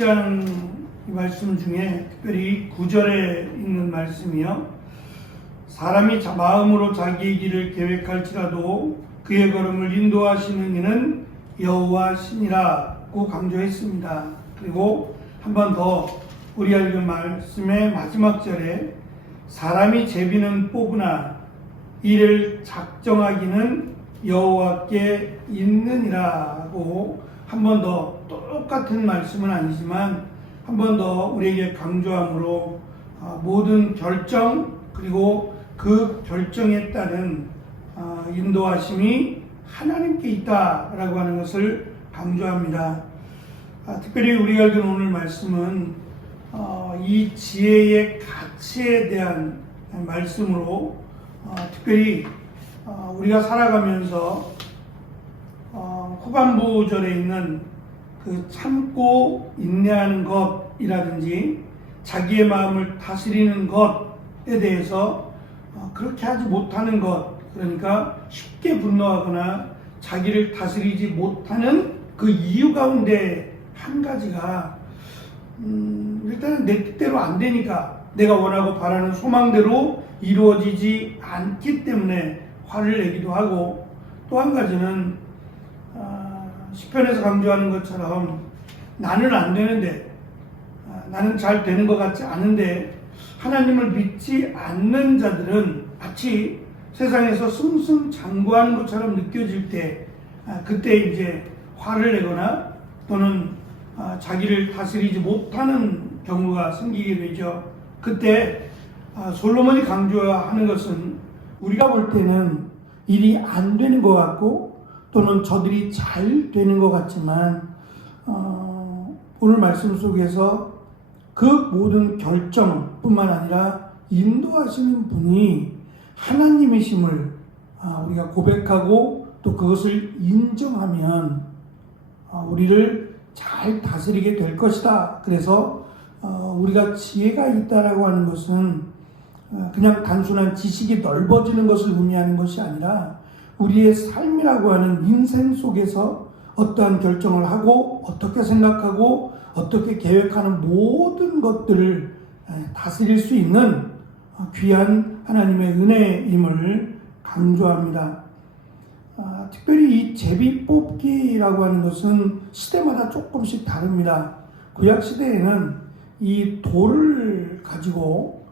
10장 말씀 중에 특별히 9절에 있는 말씀이요. 사람이 마음으로 자기의 길을 계획할지라도 그의 걸음을 인도하시는 이는 여호와시니라고 강조했습니다. 그리고 한 번 더 우리 읽은 말씀의 마지막 절에 사람이 제비는 뽑으나 이를 작정하기는 여호와께 있느니라고 한 번 더 똑같은 말씀은 아니지만 한 번 더 우리에게 강조함으로 모든 결정 그리고 그 결정에 따른 인도하심이 하나님께 있다라고 하는 것을 강조합니다. 특별히 우리가 읽은 오늘 말씀은 이 지혜의 가치에 대한 말씀으로 특별히 우리가 살아가면서 후반부절에 있는 그 참고 인내하는 것이라든지 자기의 마음을 다스리는 것에 대해서 그렇게 하지 못하는 것, 그러니까 쉽게 분노하거나 자기를 다스리지 못하는 그 이유 가운데 한 가지가 일단은 내 뜻대로 안 되니까 내가 원하고 바라는 소망대로 이루어지지 않기 때문에 화를 내기도 하고, 또 한 가지는 시편에서 강조하는 것처럼 나는 안 되는데, 나는 잘 되는 것 같지 않은데 하나님을 믿지 않는 자들은 마치 세상에서 승승장구하는 것처럼 느껴질 때 그때 이제 화를 내거나 또는 자기를 다스리지 못하는 경우가 생기게 되죠. 그때 솔로몬이 강조하는 것은 우리가 볼 때는 일이 안 되는 것 같고 또는 저들이 잘 되는 것 같지만 오늘 말씀 속에서 그 모든 결정뿐만 아니라 인도하시는 분이 하나님이심을 우리가 고백하고 또 그것을 인정하면 우리를 잘 다스리게 될 것이다. 그래서 우리가 지혜가 있다라고 하는 것은 그냥 단순한 지식이 넓어지는 것을 의미하는 것이 아니라 우리의 삶이라고 하는 인생 속에서 어떠한 결정을 하고 어떻게 생각하고 어떻게 계획하는 모든 것들을 다스릴 수 있는 귀한 하나님의 은혜임을 강조합니다. 특별히 이 제비 뽑기라고 하는 것은 시대마다 조금씩 다릅니다. 구약 시대에는 이 돌을 가지고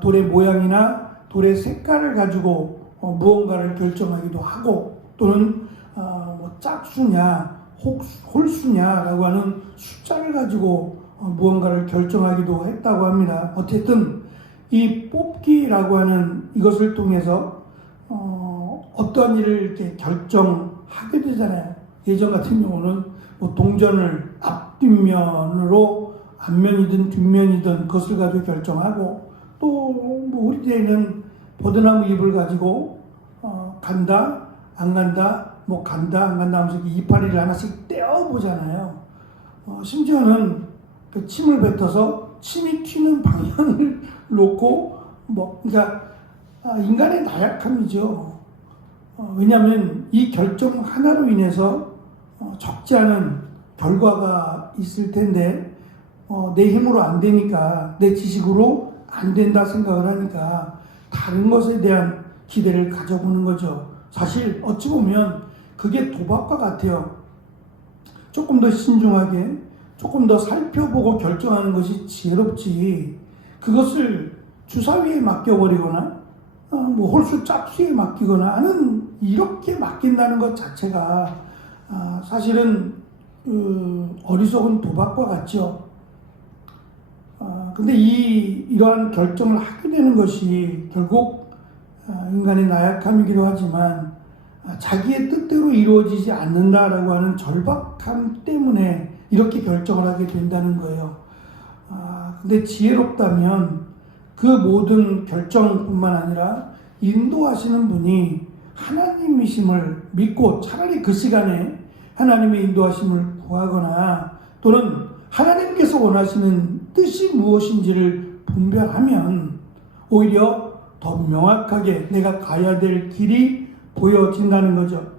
돌의 모양이나 돌의 색깔을 가지고 무언가를 결정하기도 하고 또는 짝수냐 홀수냐라고 하는 숫자를 가지고 무언가를 결정하기도 했다고 합니다. 어쨌든 이 뽑기라고 하는 이것을 통해서 어떤 일을 이렇게 결정하게 되잖아요. 예전 같은 경우는 동전을 앞뒷면으로 앞면이든 뒷면이든 그것을 가지고 결정하고 또 우리 때에는 버드나무 잎을 가지고 간다 안 간다 간다 안 간다 하면서 이파리를 하나씩 떼어보잖아요. 심지어는 그 침을 뱉어서 침이 튀는 방향을 놓고 그러니까 인간의 나약함이죠. 왜냐하면 이 결정 하나로 인해서 적지 않은 결과가 있을 텐데 내 힘으로 안 되니까 내 지식으로 안 된다 생각을 하니까 다른 것에 대한 기대를 가져보는 거죠. 사실 어찌 보면 그게 도박과 같아요. 조금 더 신중하게 조금 더 살펴보고 결정하는 것이 지혜롭지 그것을 주사위에 맡겨버리거나 홀수 짝수에 맡기거나 하는 이렇게 맡긴다는 것 자체가 사실은 어리석은 도박과 같죠. 근데 이러한 결정을 하게 되는 것이 결국 인간의 나약함이기도 하지만 자기의 뜻대로 이루어지지 않는다라고 하는 절박함 때문에 이렇게 결정을 하게 된다는 거예요. 근데 지혜롭다면 그 모든 결정뿐만 아니라 인도하시는 분이 하나님이심을 믿고 차라리 그 시간에 하나님의 인도하심을 구하거나 또는 하나님께서 원하시는 뜻이 무엇인지를 분별하면 오히려 더 명확하게 내가 가야 될 길이 보여진다는 거죠.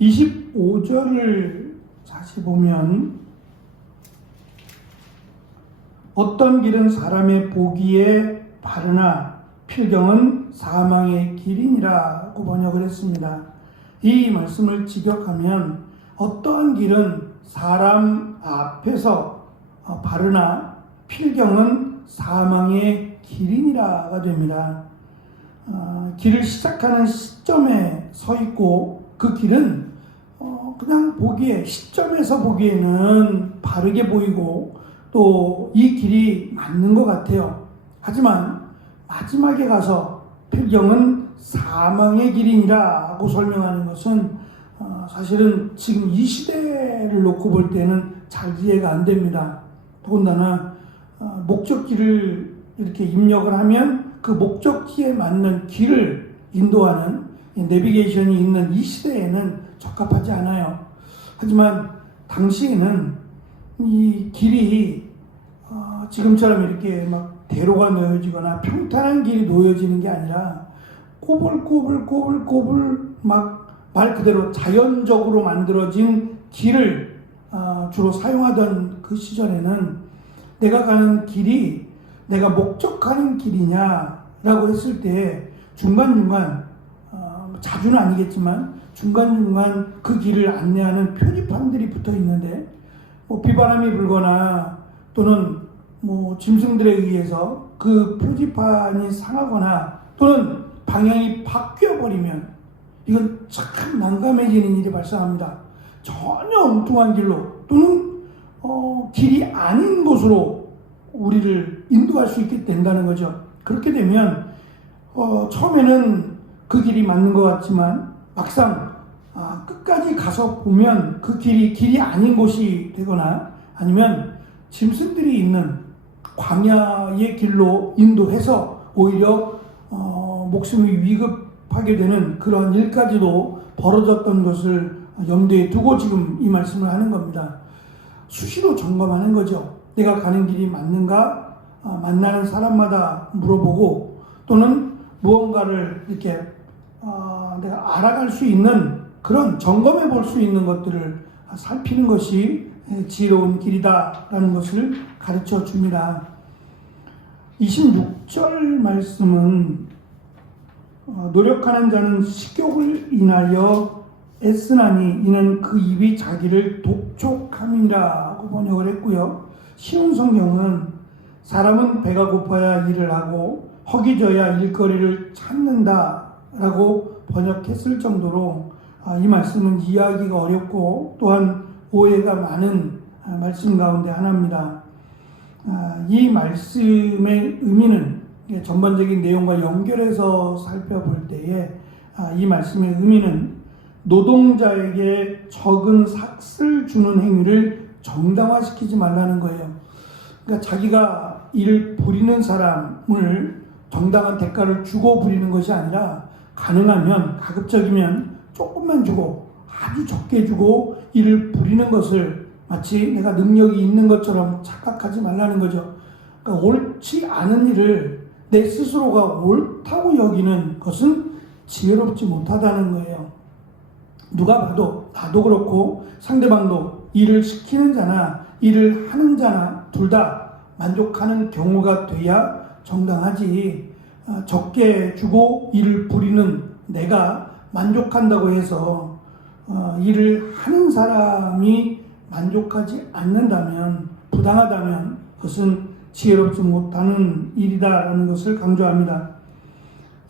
25절을 다시 보면 어떤 길은 사람의 보기에 바르나 필경은 사망의 길이니라고 번역을 했습니다. 이 말씀을 직역하면 어떠한 길은 사람 앞에서 바르나 필경은 사망의 길이니라가 됩니다. 길을 시작하는 시점에 서 있고 그 길은 그냥 보기에 시점에서 보기에는 바르게 보이고 또 이 길이 맞는 것 같아요. 하지만 마지막에 가서 필경은 사망의 길이니라고 설명하는 것은 사실은 지금 이 시대를 놓고 볼 때는 잘 이해가 안 됩니다. 더군다나 목적지를 이렇게 입력을 하면 그 목적지에 맞는 길을 인도하는 내비게이션이 있는 이 시대에는 적합하지 않아요. 하지만 당시에는 이 길이 지금처럼 이렇게 막 대로가 놓여지거나 평탄한 길이 놓여지는 게 아니라 꼬불꼬불 막 말 그대로 자연적으로 만들어진 길을 주로 사용하던 그 시절에는 내가 가는 길이 내가 목적하는 길이냐라고 했을 때 중간중간 자주는 아니겠지만 중간중간 그 길을 안내하는 표지판들이 붙어 있는데 비바람이 불거나 또는 짐승들에 의해서 그 표지판이 상하거나 또는 방향이 바뀌어 버리면 이건 참 난감해지는 일이 발생합니다. 전혀 엉뚱한 길로 또는 길이 아닌 곳으로 우리를 인도할 수 있게 된다는 거죠. 그렇게 되면 처음에는 그 길이 맞는 것 같지만 막상 끝까지 가서 보면 그 길이 아닌 곳이 되거나 아니면 짐승들이 있는 광야의 길로 인도해서 오히려 목숨이 위급하게 되는 그런 일까지도 벌어졌던 것을 염두에 두고 지금 이 말씀을 하는 겁니다. 수시로 점검하는 거죠. 내가 가는 길이 맞는가? 만나는 사람마다 물어보고 또는 무언가를 이렇게 내가 알아갈 수 있는 그런 점검해 볼 수 있는 것들을 살피는 것이 지혜로운 길이다라는 것을 가르쳐 줍니다. 26절 말씀은 노력하는 자는 식욕을 인하여 애쓰나니 이는 그 입이 자기를 독촉함이라고 번역을 했고요. 쉬운 성경은 사람은 배가 고파야 일을 하고 허기져야 일거리를 찾는다라고 번역했을 정도로 이 말씀은 이해하기가 어렵고 또한 오해가 많은 말씀 가운데 하나입니다. 이 말씀의 의미는 전반적인 내용과 연결해서 살펴볼 때에 이 말씀의 의미는 노동자에게 적은 삭스를 주는 행위를 정당화시키지 말라는 거예요. 그러니까 자기가 일을 부리는 사람을 정당한 대가를 주고 부리는 것이 아니라 가능하면 가급적이면 조금만 주고 아주 적게 주고 일을 부리는 것을 마치 내가 능력이 있는 것처럼 착각하지 말라는 거죠. 그러니까 옳지 않은 일을 내 스스로가 옳다고 여기는 것은 지혜롭지 못하다는 거예요. 누가 봐도 나도 그렇고 상대방도 일을 시키는 자나 일을 하는 자나 둘 다 만족하는 경우가 돼야 정당하지. 적게 주고 일을 부리는 내가 만족한다고 해서 일을 하는 사람이 만족하지 않는다면 부당하다면 그것은 지혜롭지 못하는 일이다라는 것을 강조합니다.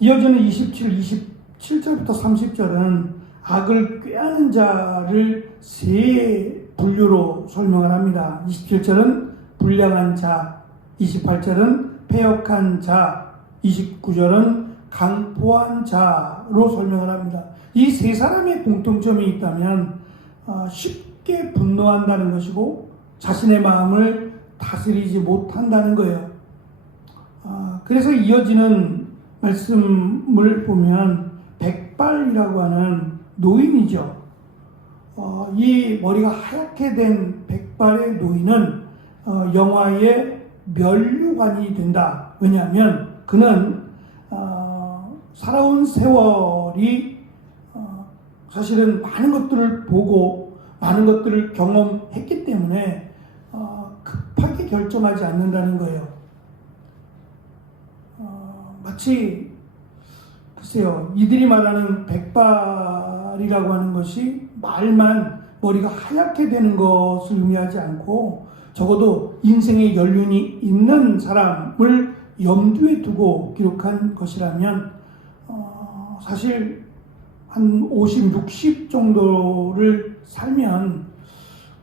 이어지는 27절부터 30절은 악을 꾀하는 자를 세 분류로 설명을 합니다. 27절은 불량한 자, 28절은 패역한 자, 29절은 강포한 자로 설명을 합니다. 이 세 사람의 공통점이 있다면 쉽게 분노한다는 것이고 자신의 마음을 다스리지 못한다는 거예요. 그래서 이어지는 말씀을 보면 백발이라고 하는 노인이죠. 이 머리가 하얗게 된 백발의 노인은 영화의 면류관이 된다. 왜냐하면 그는 살아온 세월이 사실은 많은 것들을 보고 많은 것들을 경험했기 때문에 급하게 결정하지 않는다는 거예요. 마치 글쎄요, 이들이 말하는 백발이라고 하는 것이 말만 머리가 하얗게 되는 것을 의미하지 않고 적어도 인생의 연륜이 있는 사람을 염두에 두고 기록한 것이라면 사실 한 50, 60 정도를 살면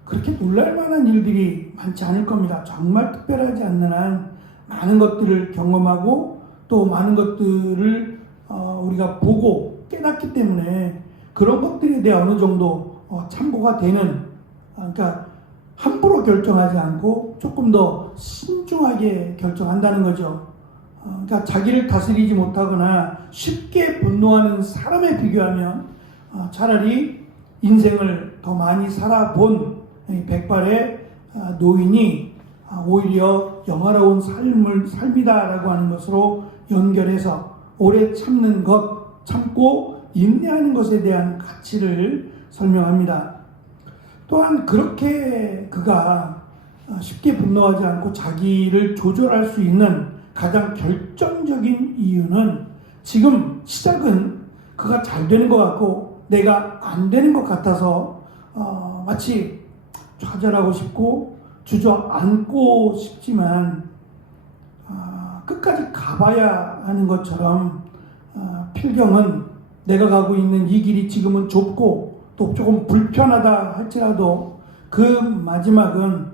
그렇게 놀랄 만한 일들이 많지 않을 겁니다. 정말 특별하지 않는 한 많은 것들을 경험하고 또 많은 것들을 우리가 보고 깨닫기 때문에 그런 것들에 대해 어느 정도 참고가 되는, 그러니까 함부로 결정하지 않고 조금 더 신중하게 결정한다는 거죠. 그러니까 자기를 다스리지 못하거나 쉽게 분노하는 사람에 비교하면 차라리 인생을 더 많이 살아본 백발의 노인이 오히려 영화로운 삶이다라고 하는 것으로 연결해서 오래 참는 것, 참고 인내하는 것에 대한 가치를 설명합니다. 또한 그렇게 그가 쉽게 분노하지 않고 자기를 조절할 수 있는 가장 결정적인 이유는 지금 시작은 그가 잘 되는 것 같고 내가 안 되는 것 같아서 마치 좌절하고 싶고 주저앉고 싶지만 끝까지 가봐야 하는 것처럼 필경은 내가 가고 있는 이 길이 지금은 좁고 또 조금 불편하다 할지라도 그 마지막은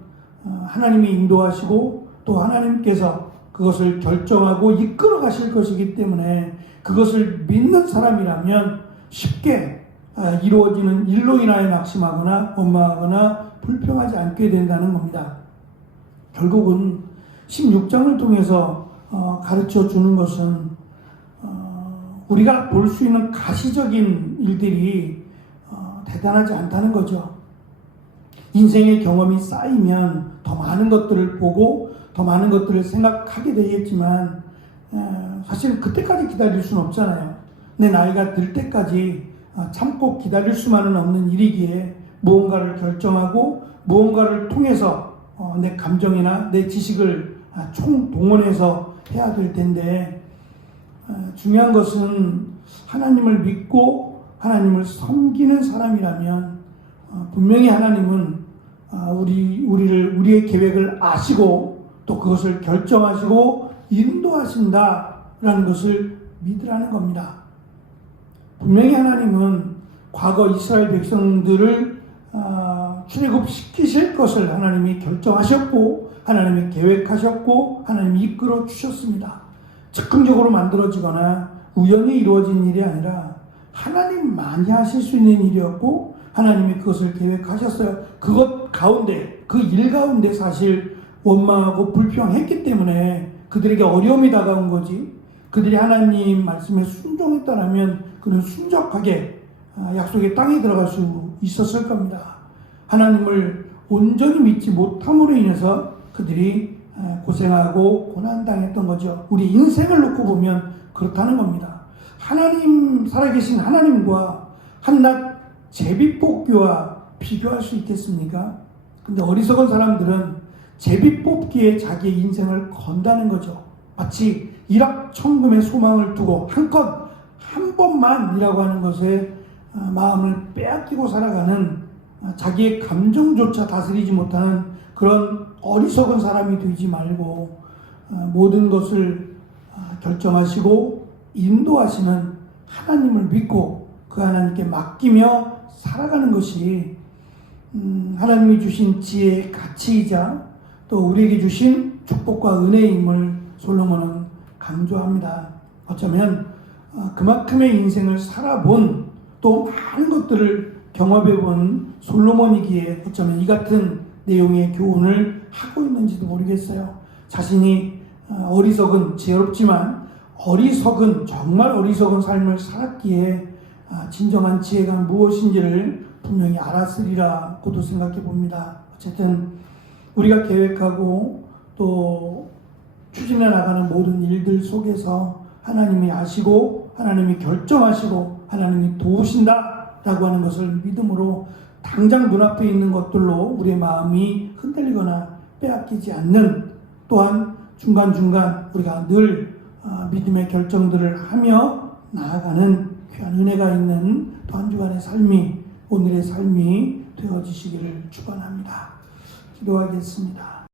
하나님이 인도하시고 또 하나님께서 그것을 결정하고 이끌어 가실 것이기 때문에 그것을 믿는 사람이라면 쉽게 이루어지는 일로 인하여 낙심하거나 원망하거나 불평하지 않게 된다는 겁니다. 결국은 16장을 통해서 가르쳐 주는 것은 우리가 볼 수 있는 가시적인 일들이 대단하지 않다는 거죠. 인생의 경험이 쌓이면 더 많은 것들을 보고 더 많은 것들을 생각하게 되겠지만 사실 그때까지 기다릴 수는 없잖아요. 내 나이가 들 때까지 참고 기다릴 수만은 없는 일이기에 무언가를 결정하고 무언가를 통해서 내 감정이나 내 지식을 총동원해서 해야 될 텐데 중요한 것은 하나님을 믿고 하나님을 섬기는 사람이라면 분명히 하나님은 우리의 계획을 아시고 또 그것을 결정하시고 인도하신다라는 것을 믿으라는 겁니다. 분명히 하나님은 과거 이스라엘 백성들을 출애굽시키실 것을 하나님이 결정하셨고 하나님이 계획하셨고 하나님이 이끌어 주셨습니다. 즉흥적으로 만들어지거나 우연히 이루어진 일이 아니라 하나님만이 하실 수 있는 일이었고 하나님이 그것을 계획하셨어요. 그것 가운데, 그 일 가운데 사실 원망하고 불평했기 때문에 그들에게 어려움이 다가온 거지. 그들이 하나님 말씀에 순종했다라면 그는 순적하게 약속의 땅에 들어갈 수 있었을 겁니다. 하나님을 온전히 믿지 못함으로 인해서 그들이 고생하고 고난당했던 거죠. 우리 인생을 놓고 보면 그렇다는 겁니다. 하나님, 살아계신 하나님과 한낱 제비뽑기와 비교할 수 있겠습니까? 근데 어리석은 사람들은 제비뽑기에 자기의 인생을 건다는 거죠. 마치 일확천금의 소망을 두고 한껏 한 번만이라고 하는 것에 마음을 빼앗기고 살아가는 자기의 감정조차 다스리지 못하는 그런 어리석은 사람이 되지 말고 모든 것을 결정하시고 인도하시는 하나님을 믿고 그 하나님께 맡기며 살아가는 것이 하나님이 주신 지혜의 가치이자 또 우리에게 주신 축복과 은혜임을 솔로몬은 강조합니다. 어쩌면 그만큼의 인생을 살아본 또 많은 것들을 경험해본 솔로몬이기에 어쩌면 이 같은 내용의 교훈을 하고 있는지도 모르겠어요. 자신이 어리석은, 지혜롭지만 정말 어리석은 삶을 살았기에 진정한 지혜가 무엇인지를 분명히 알았으리라고도 생각해 봅니다. 어쨌든 우리가 계획하고 또 추진해 나가는 모든 일들 속에서 하나님이 아시고 하나님이 결정하시고 하나님이 도우신다라고 하는 것을 믿음으로 당장 눈앞에 있는 것들로 우리의 마음이 흔들리거나 빼앗기지 않는, 또한 중간중간 우리가 늘 믿음의 결정들을 하며 나아가는 귀한 은혜가 있는 또 한 주간의 삶이, 오늘의 삶이 되어지시기를 축원합니다. 기도하겠습니다.